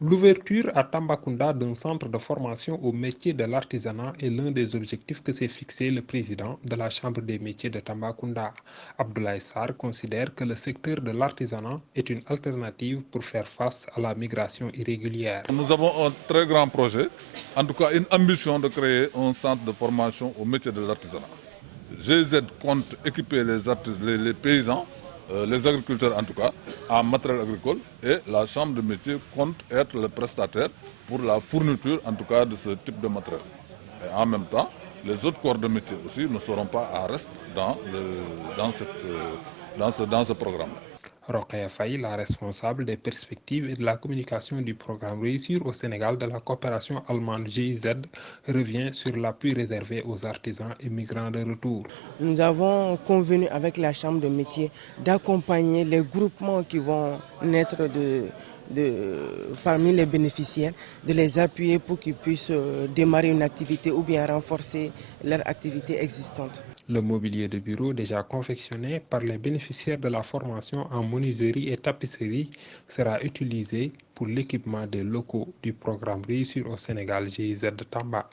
L'ouverture à Tambacounda d'un centre de formation au métier de l'artisanat est l'un des objectifs que s'est fixé le président de la Chambre des métiers de Tambacounda. Abdoulaye Sarr considère que le secteur de l'artisanat est une alternative pour faire face à la migration irrégulière. Nous avons un très grand projet, en tout cas une ambition de créer un centre de formation au métier de l'artisanat. GIZ compte équiper les paysans, les agriculteurs en tout cas, en matériel agricole, et la Chambre de métier compte être le prestataire pour la fourniture en tout cas de ce type de matériel. Et en même temps, les autres corps de métier aussi ne seront pas à reste dans ce programme. Rokhaya Faye, la responsable des perspectives et de la communication du programme Réussir au Sénégal de la coopération allemande GIZ, revient sur l'appui réservé aux artisans et migrants de retour. Nous avons convenu avec la Chambre de métier d'accompagner les groupements qui vont naître parmi les bénéficiaires, de les appuyer pour qu'ils puissent démarrer une activité ou bien renforcer leur activité existante. Le mobilier de bureau déjà confectionné par les bénéficiaires de la formation en menuiserie et tapisserie sera utilisé pour l'équipement des locaux du programme Réussir au Sénégal GIZ de Tamba.